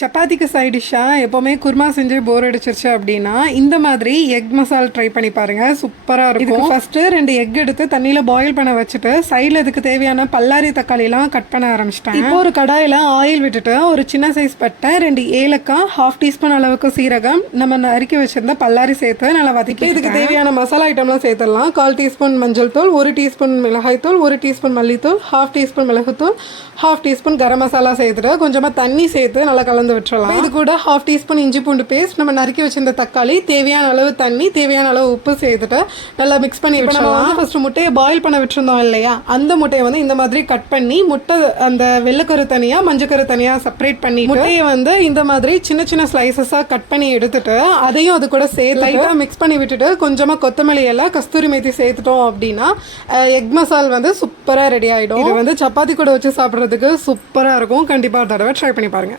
சப்பாத்திக்கு சைட் டிஷ்ஷாக எப்போவுமே குருமா செஞ்சு போர் அடிச்சிருச்சு அப்படின்னா இந்த மாதிரி எக் மசால் ட்ரை பண்ணி பாருங்கள். சூப்பராக இருக்கும். இதுக்கு ஃபஸ்ட்டு 2 எக் எடுத்து தண்ணியில் பாயில் பண்ண வச்சுட்டு சைடில் இதுக்கு தேவையான பல்லாரி தக்காளிலாம் கட் பண்ண ஆரம்பிச்சிட்டேன். இப்போ ஒரு கடாயில் ஆயில் விட்டுட்டு ஒரு சின்ன சைஸ் பட்டை, 2 ஏலக்காய், 1/2 டீஸ்பூன் அளவுக்கு சீரகம், நம்ம நறுக்கி வச்சிருந்த பல்லாரி சேர்த்து நல்லா வதக்கி இதுக்கு தேவையான மசாலா ஐட்டம்லாம் சேர்த்துடலாம். 1/4 டீஸ்பூன் மஞ்சள் தூள், 1 டீஸ்பூன் மிளகாய் தூள், 1 டீஸ்பூன் மல்லித்தூள், 1/2 டீஸ்பூன் மிளகுத்தூள், 1/2 டீஸ்பூன் கரம் மசாலா சேர்த்துட்டு கொஞ்சமாக தண்ணி சேர்த்து நல்லா கலந்து விட்டுறலாம். இது கூட 1/2 டீஸ்பூன் இஞ்சி பூண்டு பேஸ்ட், நம்ம நறுக்கி வச்சிருந்த தக்காளி, தேவையான அளவு தண்ணி, தேவையான அளவு உப்பு சேர்த்துட்டு நல்லா மிக்ஸ் பண்ணி விட்டுறலாம். ஃபர்ஸ்ட் முட்டையை பாயில் பண்ண விட்டுருந்தோம் இல்லையா, அந்த முட்டையை வந்து இந்த மாதிரி கட் பண்ணி முட்டை அந்த வெள்ளைக்கரு தனியா மஞ்சக்கரு தனியா செப்பரேட் பண்ணி முட்டையை வந்து இந்த மாதிரி சின்ன சின்ன ஸ்லைசஸா கட் பண்ணி எடுத்துட்டு அதையும் அது கூட சேர்த்து லைட்டா மிக்ஸ் பண்ணி விட்டுட்டு கொஞ்சமா கொத்தமல்லி எல்லாம் கஸ்தூரி மேத்தி சேர்த்துட்டோம் அப்படின்னா எக் மசால் வந்து சூப்பரா ரெடி ஆயிடும். இது வந்து சப்பாத்தி கூட வச்சு சாப்பிட்றதுக்கு சூப்பரா இருக்கும். கண்டிப்பா ஒரு தடவை ட்ரை பண்ணி பாருங்க.